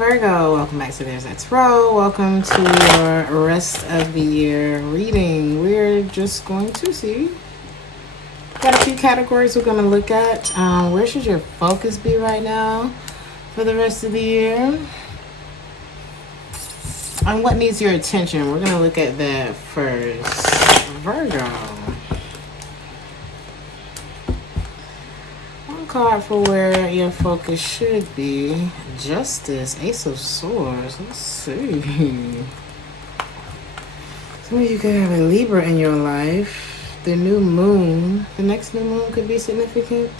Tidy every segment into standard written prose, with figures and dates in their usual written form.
Virgo, welcome back to There's That Tarot. Welcome to your rest of the year reading. We're just going to see. Got a few categories we're going to look at. Where should your focus be right now for the rest of the year? And what needs your attention? We're going to look at that first. Virgo. One card for where your focus should be. Justice, Ace of Swords. Let's see. Some of you could have a Libra in your life. The new moon. The next new moon could be significant.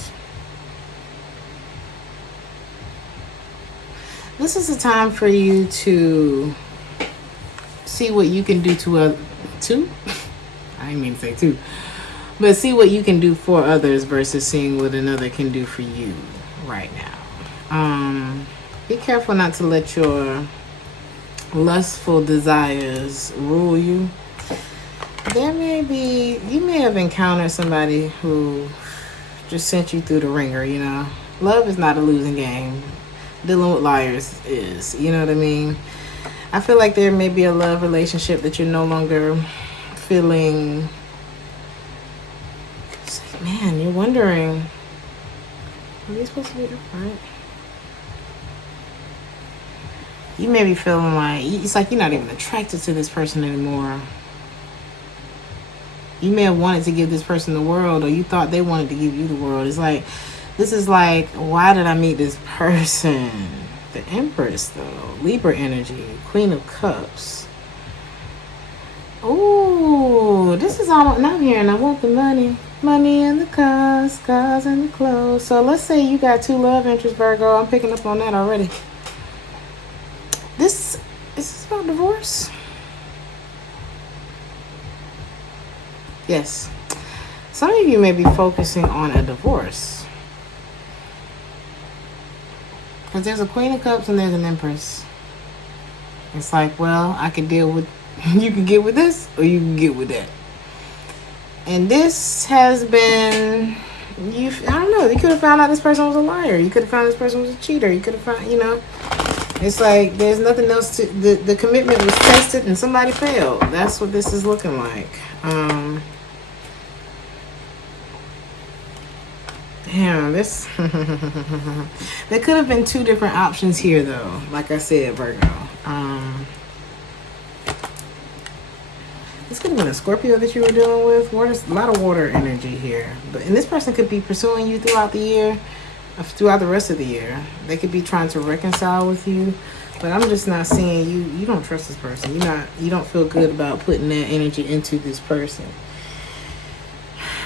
This is a time for you to see what you can do to I didn't mean to say two. But see what you can do for others versus seeing what another can do for you right now. Be careful not to let your lustful desires rule you. You may have encountered somebody who just sent you through the ringer, you know. Love is not a losing game. Dealing with liars is, you know what I mean? I feel like there may be a love relationship that you're no longer feeling. Man, you're wondering, are these supposed to be upright? You may be feeling like, it's like you're not even attracted to this person anymore. You may have wanted to give this person the world, or you thought they wanted to give you the world. It's like, this is like, why did I meet this person? The Empress, though. Libra energy. Queen of Cups. Ooh, this is all I'm hearing. I want the money. Money and the cars and the clothes. So let's say you got two love interests, Virgo. I'm picking up on that already. Is this about divorce? Yes. Some of you may be focusing on a divorce. Because there's a Queen of Cups and there's an Empress. It's like, well, I can deal with, you can get with this or you can get with that. And this has been, I don't know, you could have found out this person was a liar. You could have found this person was a cheater. You could have found, it's like there's nothing else to, the commitment was tested and somebody failed. That's what this is looking like. This there could have been two different options here though, like I said, Virgo. This could have been a Scorpio that you were dealing with. There's a lot of water energy here, and this person could be pursuing you throughout the year, throughout the rest of the year. They could be trying to reconcile with you, but I'm just not seeing you. You don't trust this person. You don't feel good about putting that energy into this person.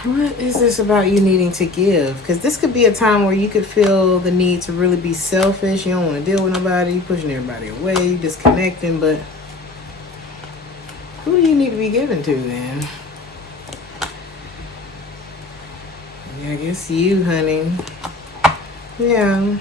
What is this about you needing to give? Because this could be a time where you could feel the need to really be selfish. You don't want to deal with nobody. Pushing everybody away. Disconnecting. But who do you need to be giving to then? Yeah, I guess you, honey. Yeah.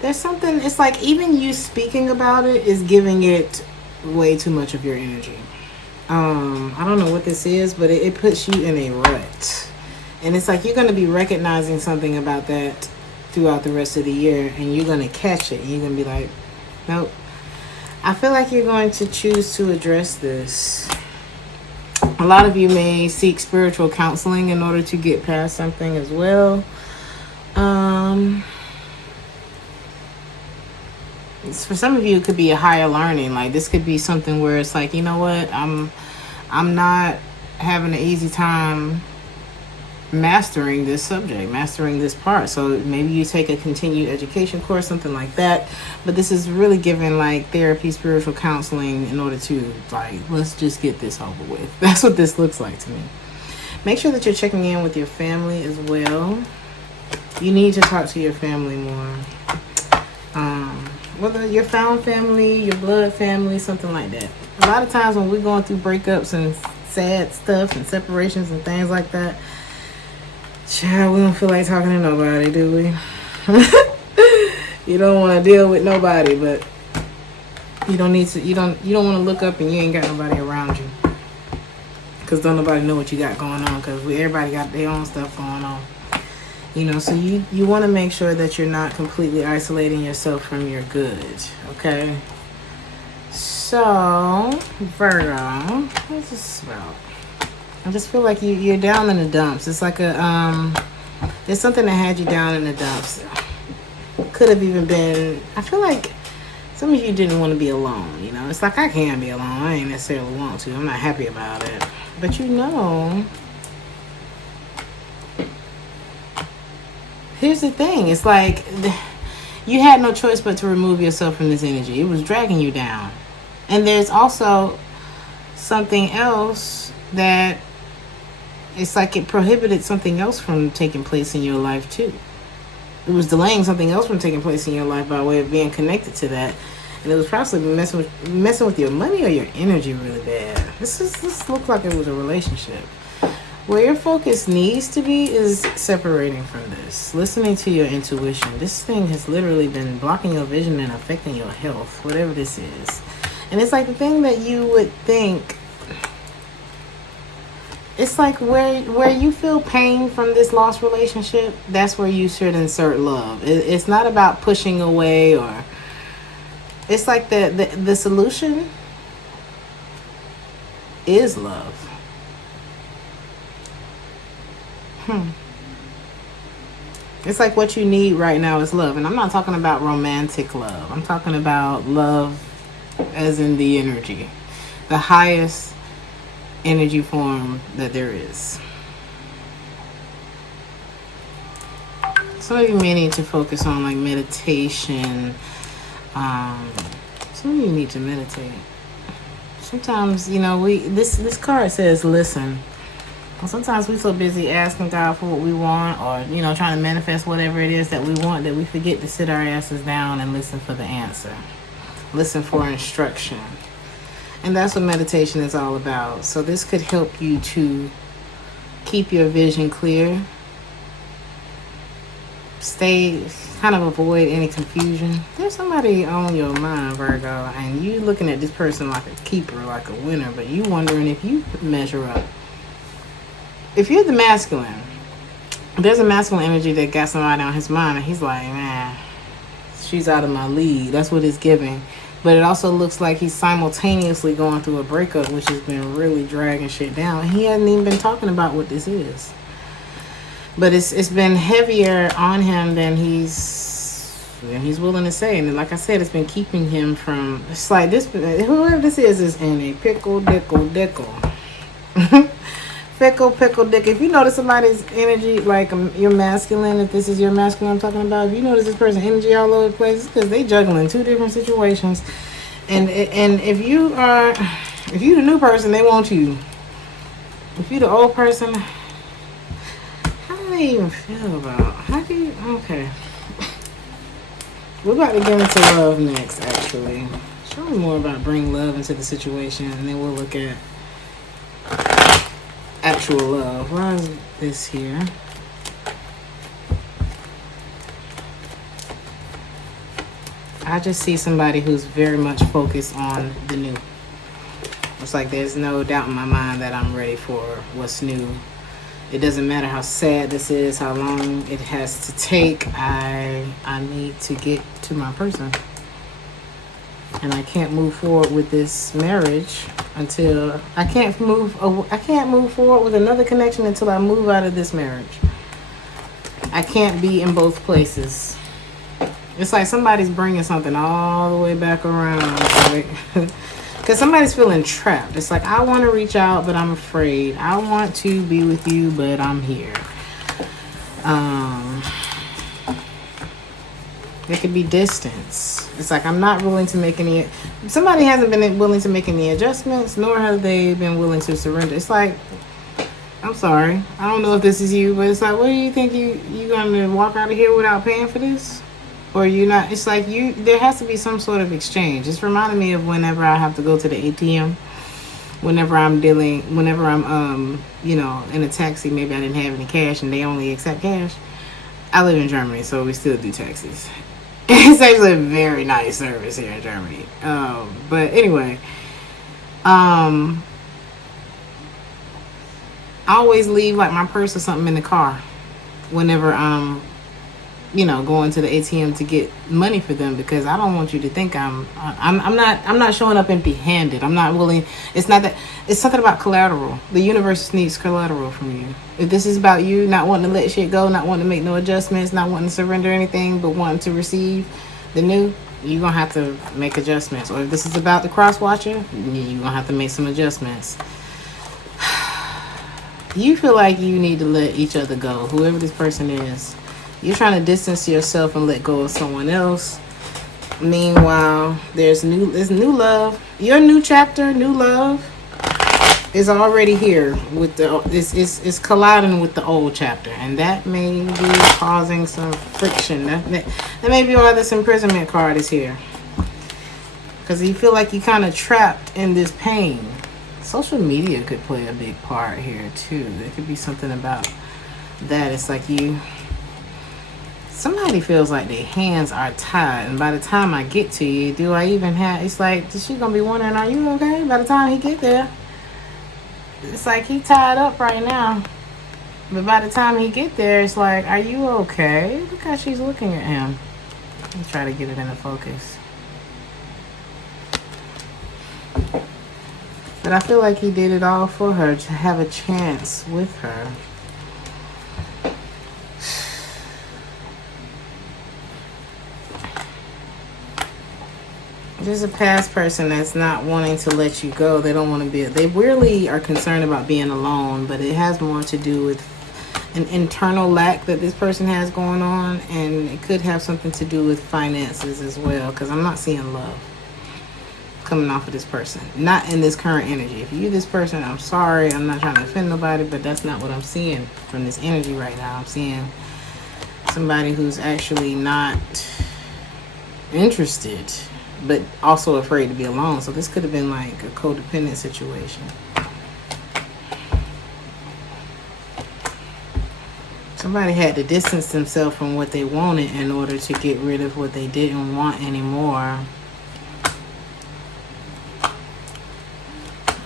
There's something, it's like even you speaking about it is giving it way too much of your energy. I don't know what this is, but it puts you in a rut. And it's like you're going to be recognizing something about that throughout the rest of the year, and you're going to catch it, and you're going to be like, nope. I feel like you're going to choose to address this. A lot of you may seek spiritual counseling in order to get past something as well. For some of you, it could be a higher learning. Like this could be something where it's like, you know what, I'm not having an easy time mastering this subject, mastering this part. So maybe you take a continued education course, something like that. But this is really giving like therapy, spiritual counseling in order to like, let's just get this over with. That's what this looks like to me. Make sure that you're checking in with your family as well. You need to talk to your family more. Whether your found family, your blood family, something like that. A lot of times when we're going through breakups and sad stuff and separations and things like that, child, we don't feel like talking to nobody, do we? You don't want to deal with nobody, but You don't need to. You don't want to look up and you ain't got nobody around you. Cause don't nobody know what you got going on. Cause everybody got their own stuff going on. You know, so you want to make sure that you're not completely isolating yourself from your good. Okay. So Virgo, what's this about? I just feel like you're down in the dumps. It's like there's something that had you down in the dumps. Could have even been. I feel like some of you didn't want to be alone. You know, it's like I can be alone. I ain't necessarily want to. I'm not happy about it. But you know, here's the thing. It's like you had no choice but to remove yourself from this energy. It was dragging you down. And there's also something else that it's like it prohibited something else from taking place in your life too. It was delaying something else from taking place in your life by way of being connected to that. And it was possibly messing with your money or your energy really bad. This looked like it was a relationship. Where your focus needs to be is separating from this. Listening to your intuition. This thing has literally been blocking your vision and affecting your health, whatever this is. And it's like the thing that you would think. It's like where you feel pain from this lost relationship, that's where you should insert love. It's not about pushing away or... It's like the solution is love. It's like what you need right now is love. And I'm not talking about romantic love. I'm talking about love as in the energy. The highest energy form that there is. Some of you may need to focus on like meditation. Some of you need to meditate. Sometimes, you know, this card says listen. Well, sometimes we're so busy asking God for what we want or, you know, trying to manifest whatever it is that we want that we forget to sit our asses down and listen for the answer. Listen for instruction. And that's what meditation is all about. So this could help you to keep your vision clear. Kind of avoid any confusion. There's somebody on your mind, Virgo, and you looking at this person like a keeper, like a winner, but you wondering if you measure up. If you're the masculine, there's a masculine energy that got somebody on his mind, and he's like, man, she's out of my league. That's what it's giving. But it also looks like he's simultaneously going through a breakup, which has been really dragging shit down. And he hasn't even been talking about what this is. But it's been heavier on him than he's willing to say. And like I said, it's been keeping him from... It's like this, whoever this is in a pickle, dickle. Pickle, dick. If you notice somebody's energy, like your masculine, if this is your masculine I'm talking about, if you notice this person's energy all over the place, it's because they juggling two different situations. And if you the new person, they want you. If you the old person, how do they even feel about? Okay. We're about to get into love next, actually. Show me more about bring love into the situation, and then we'll look at actual love. Why is this here? I just see somebody who's very much focused on the new. It's like there's no doubt in my mind that I'm ready for what's new. It doesn't matter how sad this is, how long it has to take. I need to get to my person. And I can't move forward with this marriage until I can't move forward with another connection until I move out of this marriage. I can't be in both places. It's like somebody's bringing something all the way back around, because somebody's feeling trapped. It's like, I want to reach out, but I'm afraid. I want to be with you, but I'm here. There could be distance. It's like I'm not willing to make any... Somebody hasn't been willing to make any adjustments, nor have they been willing to surrender. It's like, I'm sorry. I don't know if this is you, but it's like, what do you think you going to walk out of here without paying for this? Or you not... It's like there has to be some sort of exchange. It's reminding me of whenever I have to go to the ATM. Whenever I'm you know, in a taxi, maybe I didn't have any cash and they only accept cash. I live in Germany, so we still do taxis. It's actually a very nice service here in Germany. But anyway, um, I always leave like my purse or something in the car whenever going to the ATM to get money for them, because I don't want you to think I'm not showing up empty handed. I'm not willing. It's not that. It's something about collateral. The universe needs collateral from you. If this is about you not wanting to let shit go, not wanting to make no adjustments, not wanting to surrender anything, but wanting to receive the new, you're gonna have to make adjustments. Or if this is about the cross watcher, you're gonna have to make some adjustments. You feel like you need to let each other go, whoever this person is. You're trying to distance yourself and let go of someone else. Meanwhile, there's new love. Your new chapter, new love, is already here with it's colliding with the old chapter, and that may be causing some friction. That may be why this imprisonment card is here, because you feel like you're kind of trapped in this pain. Social media could play a big part here too. There could be something about that. It's like somebody feels like their hands are tied, and by the time I get to you, do I even have? It's like she's gonna be wondering, are you okay? By the time he get there, it's like he tied up right now, but by the time he get there, it's like, are you okay? Look how she's looking at him. Let's try to get it into focus. But I feel like he did it all for her to have a chance with her. There's a past person that's not wanting to let you go. They don't want to be. They really are concerned about being alone, but it has more to do with an internal lack that this person has going on, and it could have something to do with finances as well, because I'm not seeing love coming off of this person. Not in this current energy. If you're this person, I'm sorry. I'm not trying to offend nobody, but that's not what I'm seeing from this energy right now. I'm seeing somebody who's actually not interested, but also afraid to be alone. So this could have been like a codependent situation. Somebody had to distance themselves from what they wanted in order to get rid of what they didn't want anymore.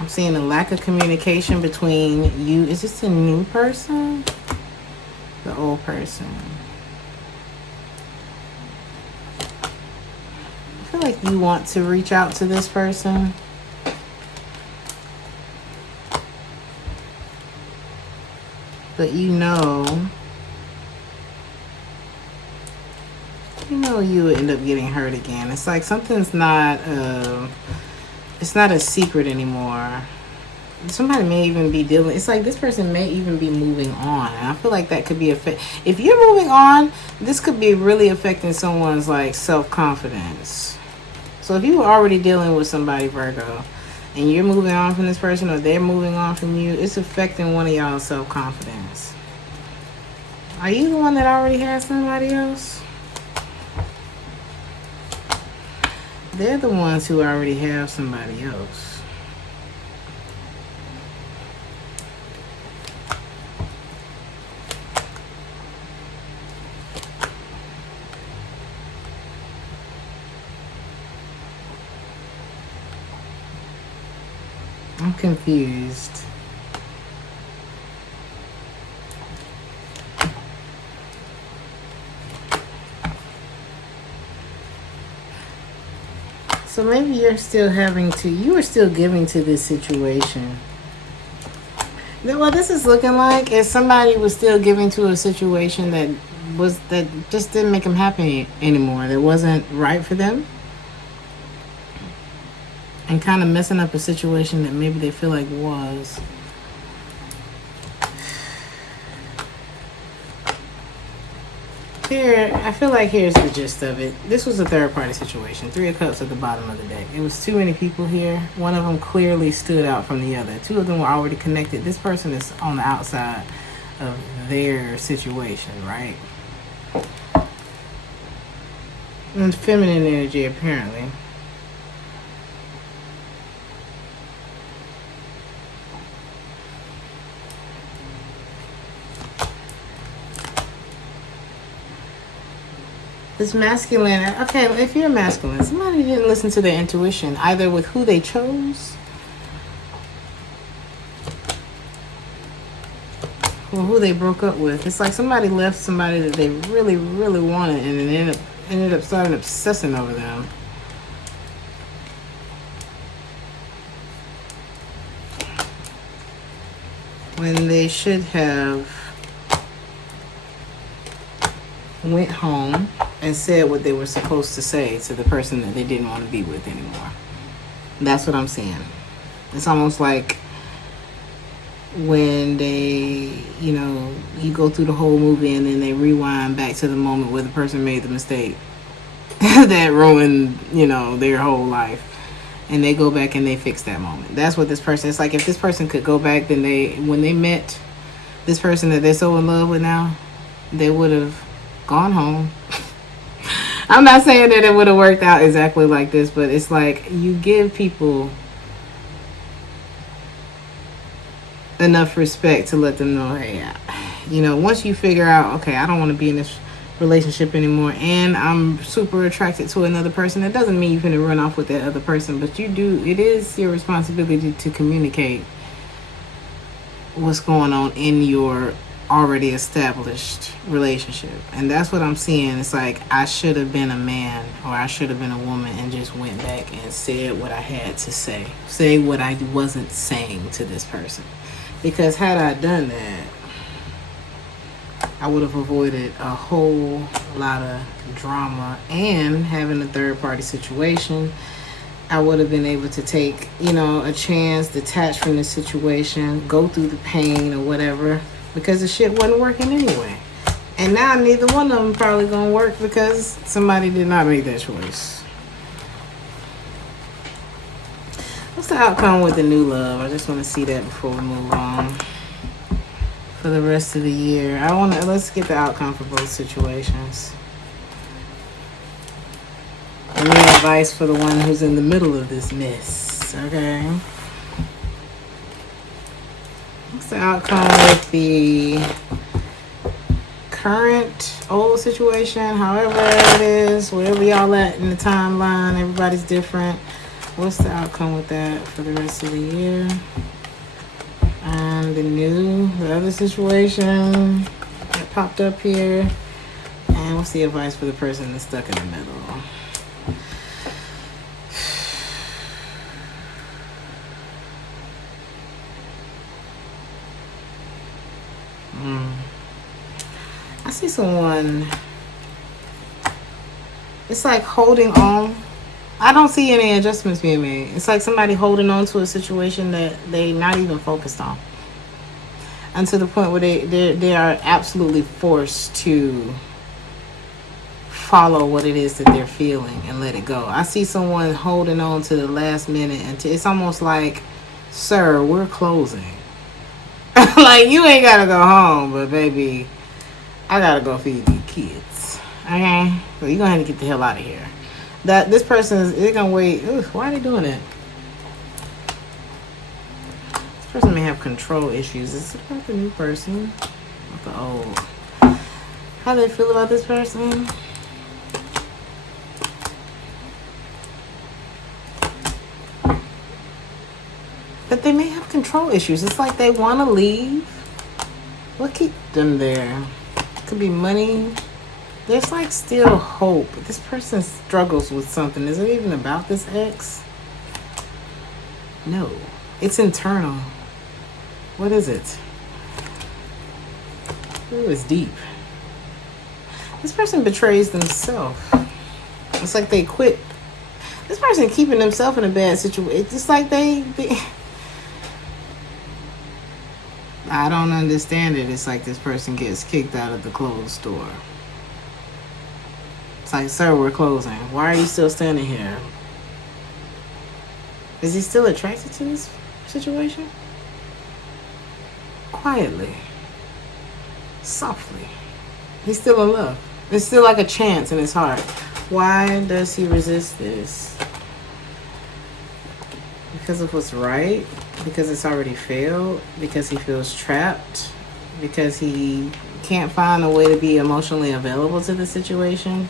I'm seeing a lack of communication between you. Is this a new person? The old person. I feel like you want to reach out to this person. But you would end up getting hurt again. It's like something's not it's not a secret anymore. Somebody may even be dealing, it's like this person may even be moving on. And I feel like that could be if you're moving on, this could be really affecting someone's like self-confidence. So if you were already dealing with somebody, Virgo, and you're moving on from this person, or they're moving on from you, it's affecting one of y'all's self-confidence. Are you the one that already has somebody else? They're the ones who already have somebody else. I'm confused. So maybe you're still you are still giving to this situation. What this is looking like is somebody was still giving to a situation that just didn't make them happy anymore. That wasn't right for them. And kind of messing up a situation that maybe they feel like was. Here, I feel like here's the gist of it. This was a third-party situation. 3 of Cups at the bottom of the deck. It was too many people here. One of them clearly stood out from the other. 2 of them were already connected. This person is on the outside of their situation, right? And feminine energy, apparently. This masculine, okay, if you're masculine, somebody didn't listen to their intuition, either with who they chose or who they broke up with. It's like somebody left somebody that they really, really wanted and then ended up starting obsessing over them. When they should have went home and said what they were supposed to say to the person that they didn't want to be with anymore. That's what I'm saying. It's almost like when they, you go through the whole movie and then they rewind back to the moment where the person made the mistake that ruined, their whole life. And they go back and they fix that moment. That's what this person, it's like if this person could go back, then when they met this person that they're so in love with now, they would have gone home. I'm not saying that it would have worked out exactly like this, but it's like you give people enough respect to let them know, hey, once you figure out, okay, I don't want to be in this relationship anymore and I'm super attracted to another person, that doesn't mean you're going to run off with that other person, but it is your responsibility to communicate what's going on in your already established relationship. And that's what I'm seeing. It's like I should have been a man or I should have been a woman and just went back and said what I had to say what I wasn't saying to this person, because had I done that, I would have avoided a whole lot of drama and having a third party situation. I would have been able to take, a chance, detach from the situation, go through the pain or whatever, because the shit wasn't working anyway. And now neither one of them probably gonna work because somebody did not make that choice. What's the outcome with the new love? I just want to see that before we move on. For the rest of the year, let's get the outcome for both situations. Any advice for the one who's in the middle of this mess? Okay. What's the outcome with the current old situation? However it is, wherever y'all at in the timeline, everybody's different. What's the outcome with that for the rest of the year? And the other situation that popped up here. And what's the advice for the person that's stuck in the middle? I see someone, it's like holding on. I don't see any adjustments being made. It's like somebody holding on to a situation that they not even focused on. And to the point where they are absolutely forced to follow what it is that they're feeling and let it go. I see someone holding on to the last minute, and it's almost like, sir, we're closing. Like, you ain't gotta go home, but baby, I gotta go feed these kids. Okay? So you're gonna have to get the hell out of here. This person they're gonna wait. Ugh, why are they doing that? This person may have control issues. Is it about the new person? Or the old? How do they feel about this person? But they may have control issues. It's like they want to leave. What keeps them there? It could be money. There's like still hope. This person struggles with something. Is it even about this ex? No. It's internal. What is it? Ooh, it's deep. This person betrays themselves. It's like they quit. This person keeping themselves in a bad situation. It's just like they I don't understand it. It's like this person gets kicked out of the clothes store. It's like, sir, we're closing. Why are you still standing here? Is he still attracted to this situation? Quietly. Softly. He's still in love. There's still like a chance in his heart. Why does he resist this? Because of what's right? Because it's already failed? Because he feels trapped? Because he can't find a way to be emotionally available to the situation?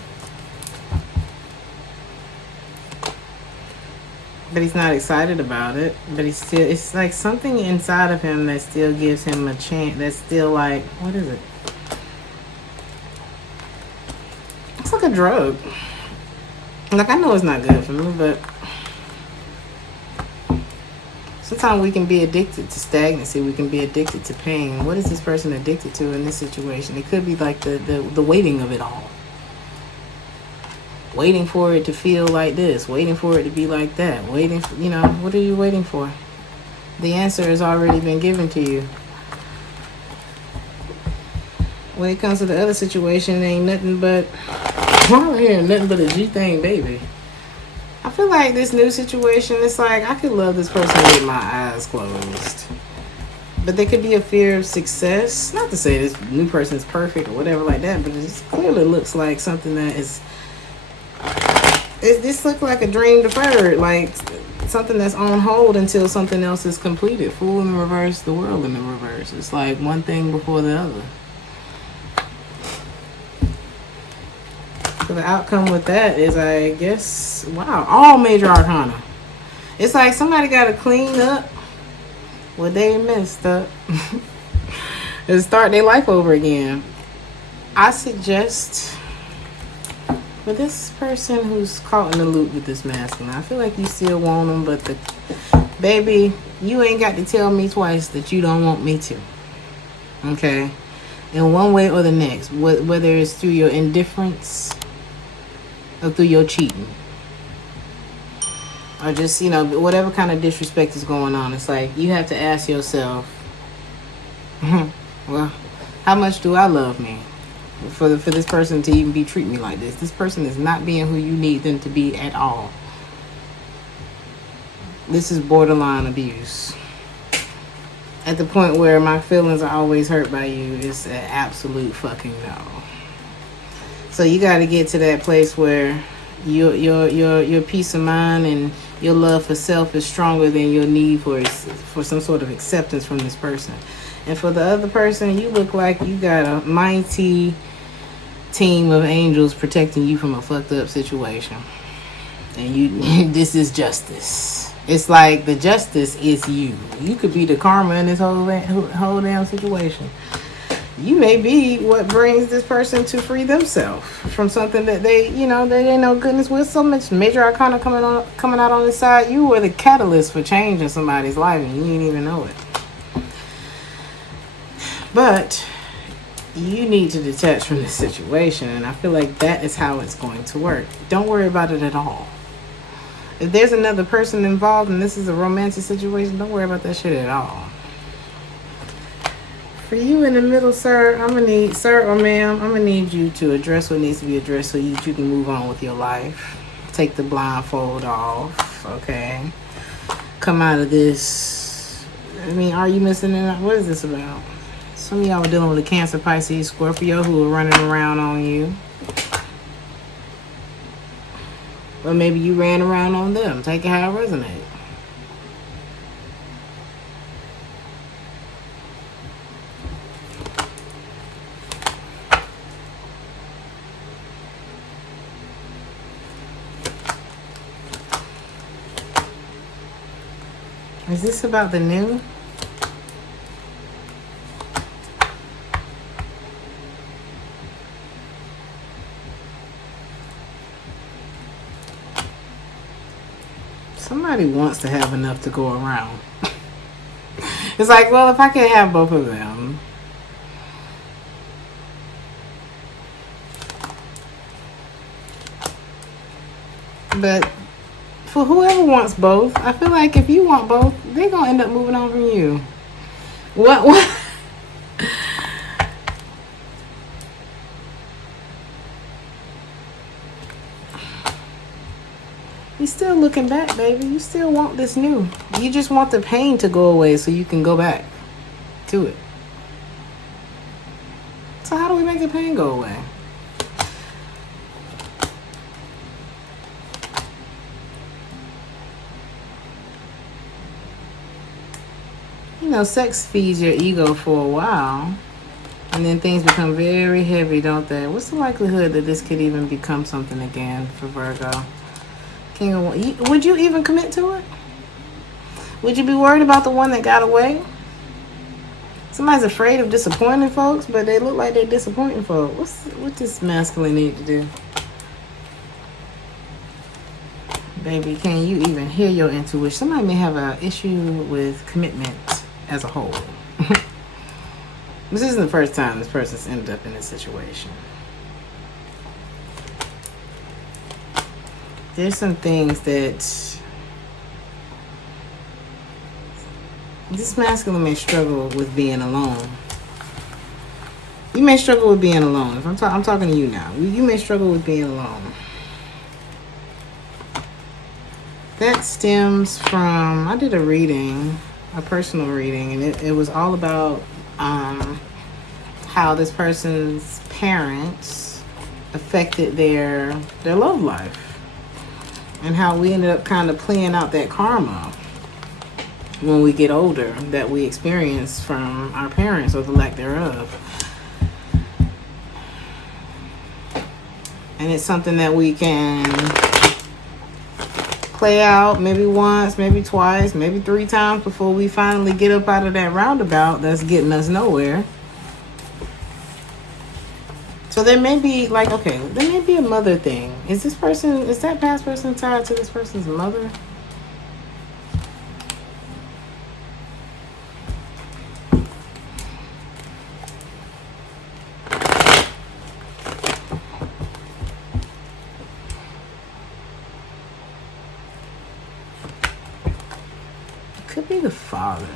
but he's not excited about it. But he's still, it's like something inside of him that still gives him a chance. That's still like, what is it? It's like a drug. Like, I know it's not good for me, but sometimes we can be addicted to stagnancy. We can be addicted to pain. What is this person addicted to in this situation? It could be like the waiting of it all. Waiting for it to feel like this. Waiting for it to be like that. Waiting for, what are you waiting for? The answer has already been given to you. When it comes to the other situation, it ain't nothing but, I'm hearing nothing but a G thing, baby. I feel like this new situation, it's like I could love this person with my eyes closed. But there could be a fear of success. Not to say this new person is perfect or whatever like that, but it just clearly looks like something that is... This looks like a dream deferred, like something that's on hold until something else is completed. Fool in the reverse, the world in the reverse. It's like one thing before the other. So the outcome with that is, I guess, wow, all major arcana. It's like somebody got to clean up what they messed up and start their life over again. I suggest for this person who's caught in the loop with this masculine, I feel like you still want them, but baby, you ain't got to tell me twice that you don't want me to. Okay? In one way or the next, whether it's through your indifference or through your cheating, or just, whatever kind of disrespect is going on. It's like you have to ask yourself, well, how much do I love me for this person to even be treating me like this? This person is not being who you need them to be at all. This is borderline abuse. At the point where my feelings are always hurt by you, it's an absolute fucking no. So you got to get to that place where your peace of mind and your love for self is stronger than your need for some sort of acceptance from this person. And for the other person, you look like you got a mighty team of angels protecting you from a fucked up situation. And this is justice. It's like the justice is you. You could be the karma in this whole damn situation. You may be what brings this person to free themselves from something that they ain't no goodness with. So much major arcana coming out on this side. You were the catalyst for changing somebody's life and you didn't even know it. But you need to detach from this situation, and I feel like that is how it's going to work. Don't worry about it at all. If there's another person involved and this is a romantic situation, don't worry about that shit at all. For you in the middle, sir or ma'am, I'm gonna need you to address what needs to be addressed so you can move on with your life. Take the blindfold off, okay? Come out of this. Are you missing it? What is this about? Some of y'all were dealing with a Cancer, Pisces, Scorpio who are running around on you. Or maybe you ran around on them. Take it how it resonates. Is this about the new? Somebody wants to have enough to go around. It's like, well, if I can have both of them. But for whoever wants both, I feel like if you want both, they're going to end up moving on from you. What? You're still looking back, baby. You still want this new. You just want the pain to go away so you can go back to it. So how do we make the pain go away? Sex feeds your ego for a while. And then things become very heavy, don't they? What's the likelihood that this could even become something again for Virgo? King of would you even commit to it? Would you be worried about the one that got away? Somebody's afraid of disappointing folks, but they look like they're disappointing folks. What this masculine need to do? Baby, can you even hear your intuition? Somebody may have an issue with commitment as a whole. This isn't the first time this person's ended up in this situation. There's some things that this masculine may struggle with being alone. You may struggle with being alone. If I'm talking to you now. You may struggle with being alone. That stems from, I did a reading, a personal reading, and it was all about how this person's parents affected their love life, and how we ended up kind of playing out that karma when we get older that we experience from our parents or the lack thereof. And it's something that we can play out maybe once, maybe twice, maybe 3 times before we finally get up out of that roundabout that's getting us nowhere. So there may be there may be a mother thing. Is that past person tied to this person's mother? Could be the father.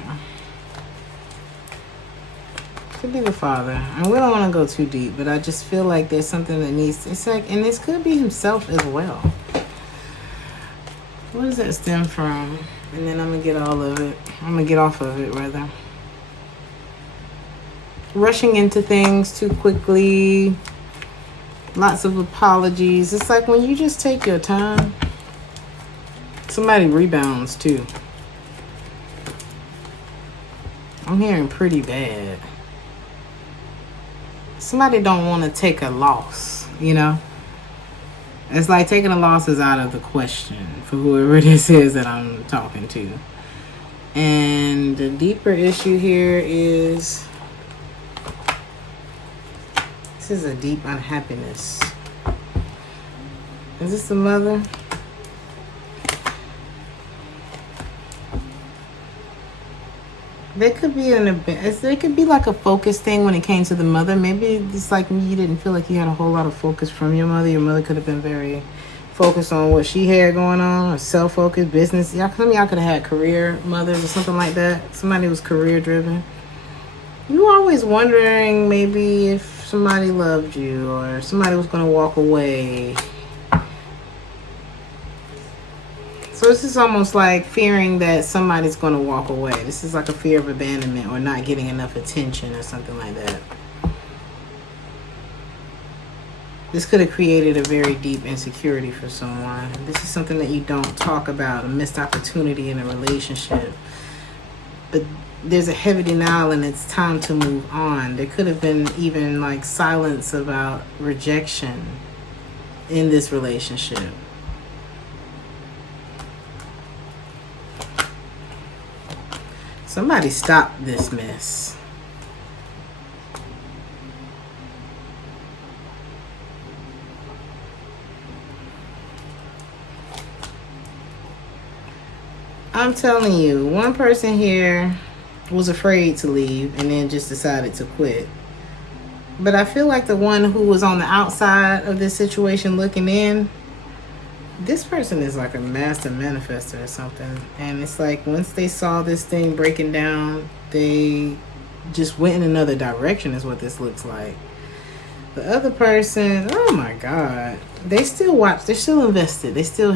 Could be the father. And we don't want to go too deep, but I just feel like there's something that needs, and this could be himself as well. What does that stem from? And then I'm going to get all of it. I'm going to get off of it, rather. Rushing into things too quickly. Lots of apologies. It's like when you just take your time, somebody rebounds too. I'm hearing pretty bad. Somebody don't want to take a loss, you know? It's like taking a loss is out of the question for whoever this is that I'm talking to. And the deeper issue here is, this is a deep unhappiness. Is this the mother? There could be like a focus thing when it came to the mother. Maybe it's like you didn't feel like you had a whole lot of focus from your mother. Your mother could have been very focused on what she had going on, or self-focused business. Some of y'all could have had career mothers or something like that. Somebody was career driven. You were always wondering maybe if somebody loved you or if somebody was going to walk away. So this is almost like fearing that somebody's going to walk away. This is like a fear of abandonment or not getting enough attention or something like that. This could have created a very deep insecurity for someone. This is something that you don't talk about, a missed opportunity in a relationship. But there's a heavy denial and it's time to move on. There could have been even like silence about rejection in this relationship. Somebody stop this mess. I'm telling you, one person here was afraid to leave and then just decided to quit. But I feel like the one who was on the outside of this situation looking in, this person is like a master manifester or something. And it's like once they saw this thing breaking down, they just went in another direction is what this looks like. The other person, oh my God, they still watch, they're still invested. They still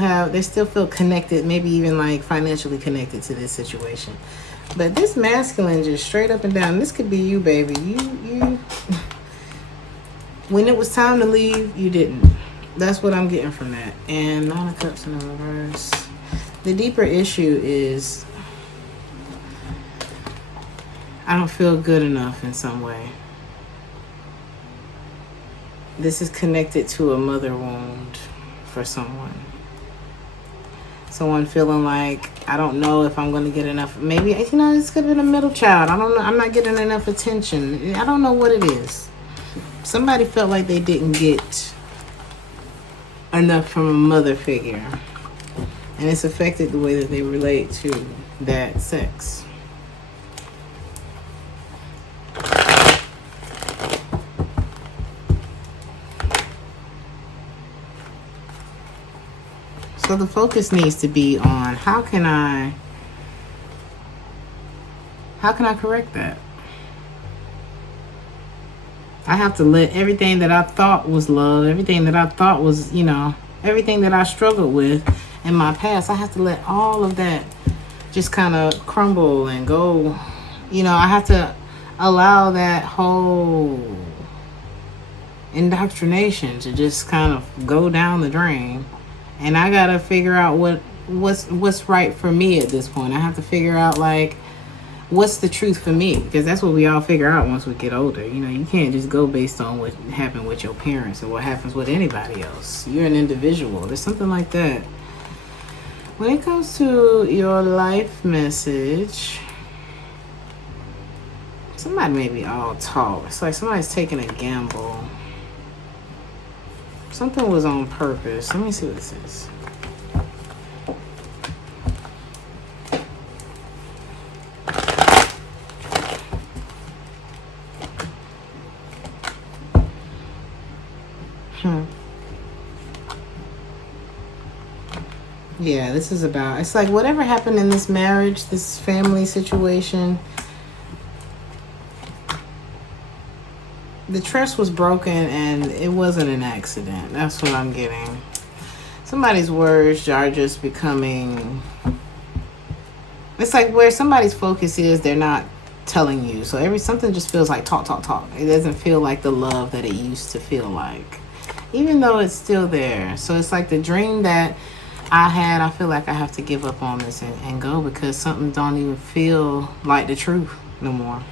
feel connected, maybe even like financially connected to this situation. But this masculine just straight up and down, this could be you, baby. You when it was time to leave, you didn't. That's what I'm getting from that. And 9 of Cups in the reverse. The deeper issue is I don't feel good enough in some way. This is connected to a mother wound for someone. Someone feeling like, I don't know if I'm going to get enough. Maybe, this could have been a middle child. I don't know. I'm not getting enough attention. I don't know what it is. Somebody felt like they didn't get enough from a mother figure. And it's affected the way that they relate to that sex. So the focus needs to be on how can I correct that? I have to let everything that I thought was love, everything that I thought was, everything that I struggled with in my past, I have to let all of that just kind of crumble and go. I have to allow that whole indoctrination to just kind of go down the drain. And I gotta figure out what's right for me at this point. I have to figure out, like, what's the truth for me, because that's what we all figure out once we get older. You can't just go based on what happened with your parents or what happens with anybody else. You're an individual. There's something like that. When it comes to your life message, somebody may be all talk. It's like somebody's taking a gamble. Something was on purpose. Let me see what this is. Yeah, this is about, it's like whatever happened in this marriage, this family situation, the trust was broken and it wasn't an accident. That's what I'm getting. Somebody's words are just becoming, it's like where somebody's focus is, they're not telling you. So something just feels like talk. It doesn't feel like the love that it used to feel like, even though it's still there. So it's like the dream that I had, I feel like I have to give up on this and go, because something don't even feel like the truth no more.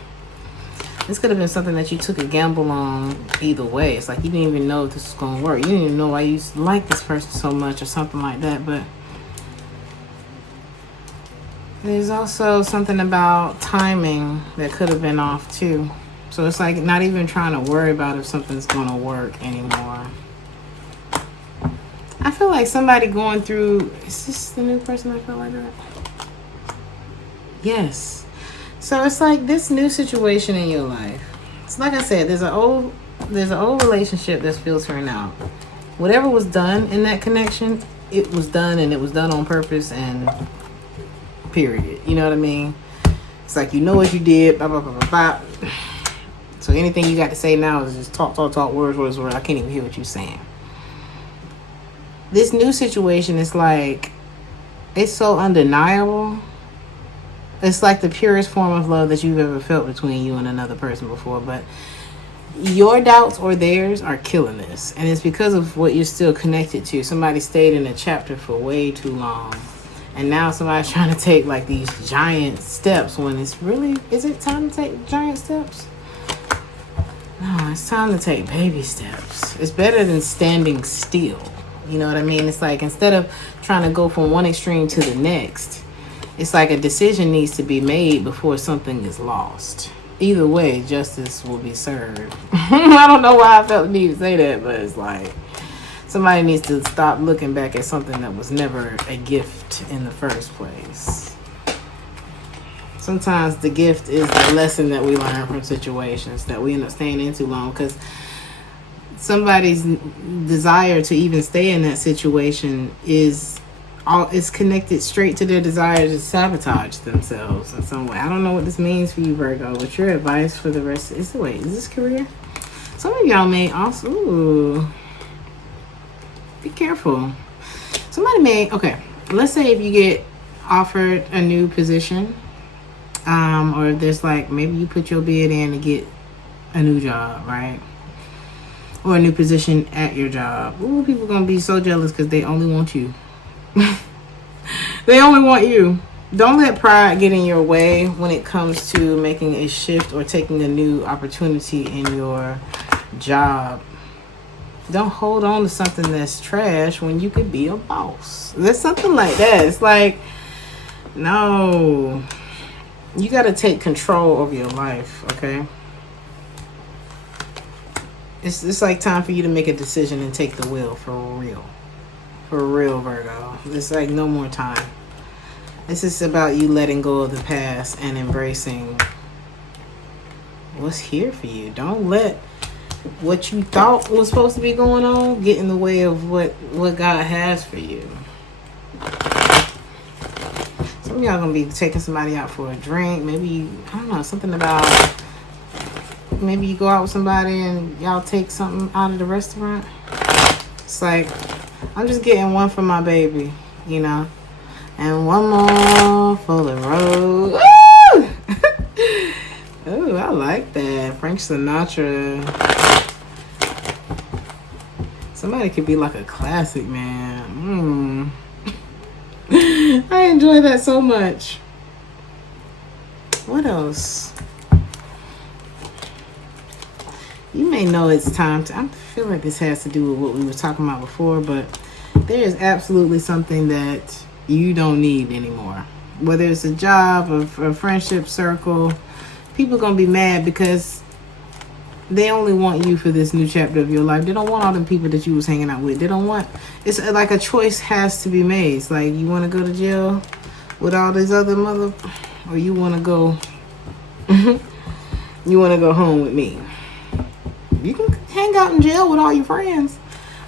This could have been something that you took a gamble on either way. It's like you didn't even know if this was going to work. You didn't even know why you used to like this person so much or something like that. But there's also something about timing that could have been off too. So it's like not even trying to worry about if something's going to work anymore. I feel like somebody going through, is this the new person I feel like that? Yes. So it's like this new situation in your life. It's like I said, there's an old relationship that's filtering out. Whatever was done in that connection, it was done, and it was done on purpose, and period. You know what I mean? It's like, you know what you did, blah, blah, blah, blah, blah. So anything you got to say now is just talk, words. I can't even hear what you're saying. This new situation is like, it's so undeniable. It's like the purest form of love that you've ever felt between you and another person before. But your doubts or theirs are killing this. And it's because of what you're still connected to. Somebody stayed in a chapter for way too long. And now somebody's trying to take like these giant steps when it's really, is it time to take giant steps? No, it's time to take baby steps. It's better than standing still. You know what I mean? It's like instead of trying to go from one extreme to the next, it's like a decision needs to be made before something is lost. Either way, justice will be served. I don't know why I felt the need to say that, but it's like somebody needs to stop looking back at something that was never a gift in the first place. Sometimes the gift is the lesson that we learn from situations that we end up staying in too long, because somebody's desire to even stay in that situation is connected straight to their desire to sabotage themselves in some way. I don't know what this means for you, Virgo, but your advice for the rest is, wait, is this career? Some of y'all may also, ooh, be careful. Somebody may, okay, let's say if you get offered a new position, or there's like, maybe you put your bid in to get a new job, right? Or a new position at your job. Ooh, people gonna be so jealous because they only want you. They only want you. Don't let pride get in your way when it comes to making a shift or taking a new opportunity in your job. Don't hold on to something that's trash when you could be a boss. There's something like that. It's like, no. You got to take control of your life, okay? It's like time for you to make a decision and take the wheel for real. For real, Virgo. It's like no more time. This is about you letting go of the past and embracing what's here for you. Don't let what you thought was supposed to be going on get in the way of what God has for you. Some of y'all gonna be taking somebody out for a drink. Maybe, I don't know, something about, maybe you go out with somebody and y'all take something out of the restaurant. It's like, I'm just getting one for my baby, you know, and one more for the road. Oh, I like that. Frank Sinatra. Somebody could be like a classic, man. I enjoy that so much. What else? You may know it's time to, I feel like this has to do with what we were talking about before, but there is absolutely something that you don't need anymore. Whether it's a job or a friendship circle, people are going to be mad because they only want you for this new chapter of your life. They don't want all the people that you was hanging out with. They don't want, it's like a choice has to be made. It's like, you want to go to jail with all these other or you want to go, you want to go home with me. You can hang out in jail with all your friends,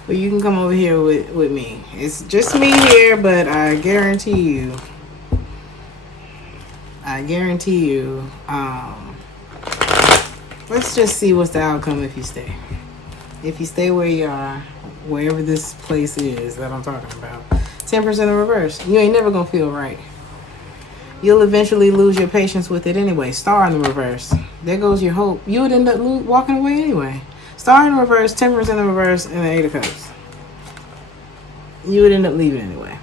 or you can come over here with me. It's just me here, but I guarantee you, let's just see what's the outcome if you stay. If you stay where you are, wherever this place is that I'm talking about. 10% in reverse. You ain't never going to feel right. You'll eventually lose your patience with it anyway. Star in the reverse. There goes your hope. You would end up walking away anyway. Star in reverse, 10% in reverse, and the 8 of Cups. You would end up leaving anyway.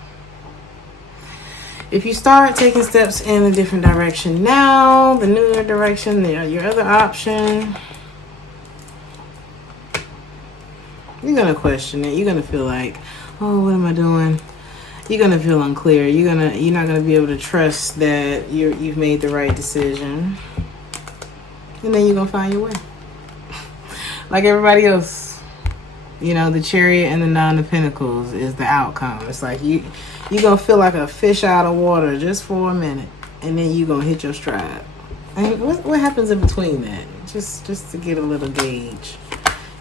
If you start taking steps in a different direction now, the newer direction, your other option, you're going to question it. You're going to feel like, oh, what am I doing? You're going to feel unclear. You're not going to be able to trust that you've made the right decision. And then you're going to find your way. Like everybody else. You know, the Chariot and the Nine of Pentacles is the outcome. It's like you're going to feel like a fish out of water just for a minute. And then you're going to hit your stride. And what happens in between that? Just to get a little gauge.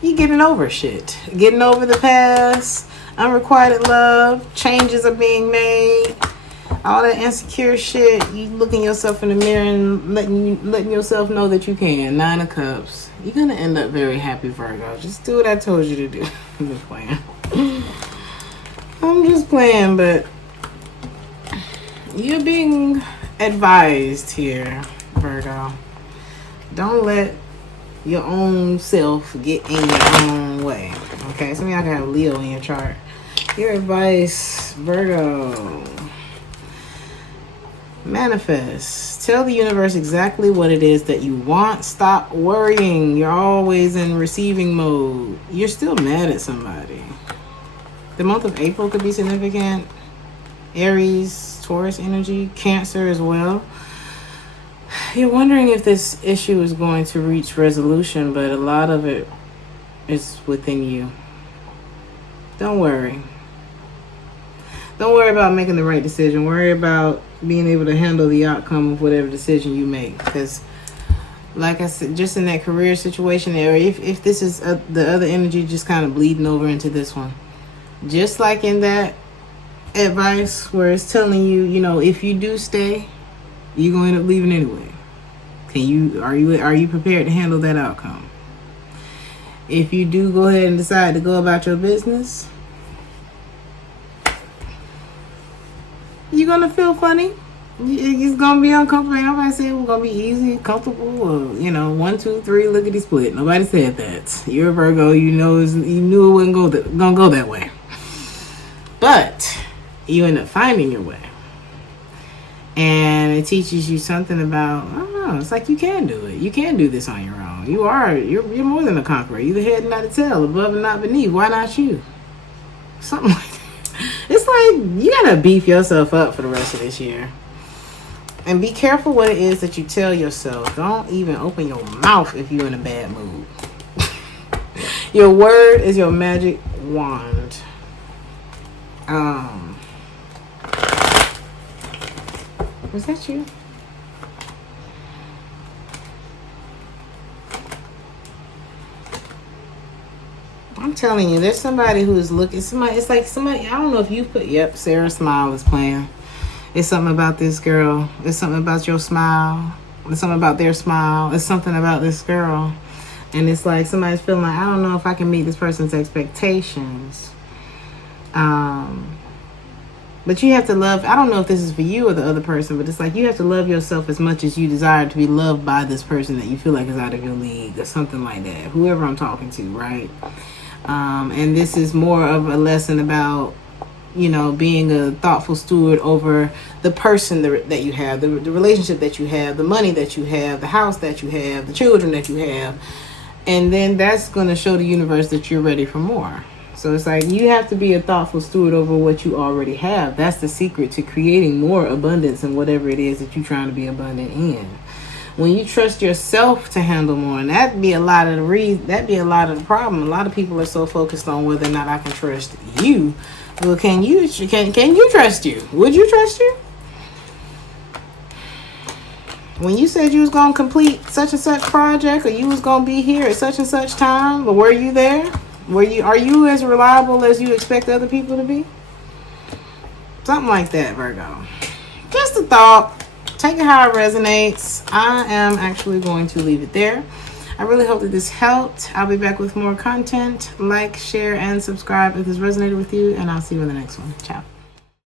You getting over shit. Getting over the past. Unrequited love. Changes are being made. All that insecure shit. You looking yourself in the mirror and letting yourself know that you can. 9 of Cups. You're going to end up very happy, Virgo. Just do what I told you to do. I'm just playing. I'm just playing, but you're being advised here, Virgo. Don't let your own self get in your own way. Okay, some of y'all can have Leo in your chart. Your advice, Virgo. Manifest. Tell the universe exactly what it is that you want. Stop worrying. You're always in receiving mode. You're still mad at somebody. The month of April could be significant. Aries, Taurus energy, Cancer as well. You're wondering if this issue is going to reach resolution, but a lot of it is within you. Don't worry. Don't worry about making the right decision. Worry about being able to handle the outcome of whatever decision you make. Because, like I said, just in that career situation, or if this is the other energy just kind of bleeding over into this one. Just like in that advice where it's telling you, you know, if you do stay, you're going to end up leaving anyway. Are you prepared to handle that outcome? If you do go ahead and decide to go about your business, you're going to feel funny. It's going to be uncomfortable. Ain't nobody said it was going to be easy, comfortable, or, 1, 2, 3, lickety split. Nobody said that. You're a Virgo. You knew it wasn't going to go that way. But you end up finding your way. And it teaches you something about, I don't know, it's like you can do it. You can do this on your own. You're more than a conqueror. You're the head and not the tail, above and not beneath. Why not you? Something like that. It's like you gotta beef yourself up for the rest of this year. And be careful what it is that you tell yourself. Don't even open your mouth if you're in a bad mood. Your word is your magic wand. Was that you? I'm telling you, there's somebody who is looking. It's like somebody. I don't know if you put. Yep, Sarah's smile is playing. It's something about this girl. It's something about your smile. It's something about their smile. It's something about this girl. And it's like somebody's feeling like, I don't know if I can meet this person's expectations. But you have to love, I don't know if this is for you or the other person, but it's like you have to love yourself as much as you desire to be loved by this person that you feel like is out of your league or something like that. Whoever I'm talking to, right? And this is more of a lesson about, being a thoughtful steward over the person that you have, the relationship that you have, the money that you have, the house that you have, the children that you have. And then that's going to show the universe that you're ready for more. So it's like you have to be a thoughtful steward over what you already have. That's the secret to creating more abundance in whatever it is that you're trying to be abundant in. When you trust yourself to handle more, and that'd be a lot of the problem. A lot of people are so focused on whether or not I can trust you. Well, can you trust you? Would you trust you? When you said you was going to complete such and such project, or you was going to be here at such and such time, but were you there? Are you as reliable as you expect other people to be? Something like that, Virgo. Just a thought. Take it how it resonates. I am actually going to leave it there. I really hope that this helped. I'll be back with more content. Like, share, and subscribe if this resonated with you, and I'll see you in the next one. Ciao.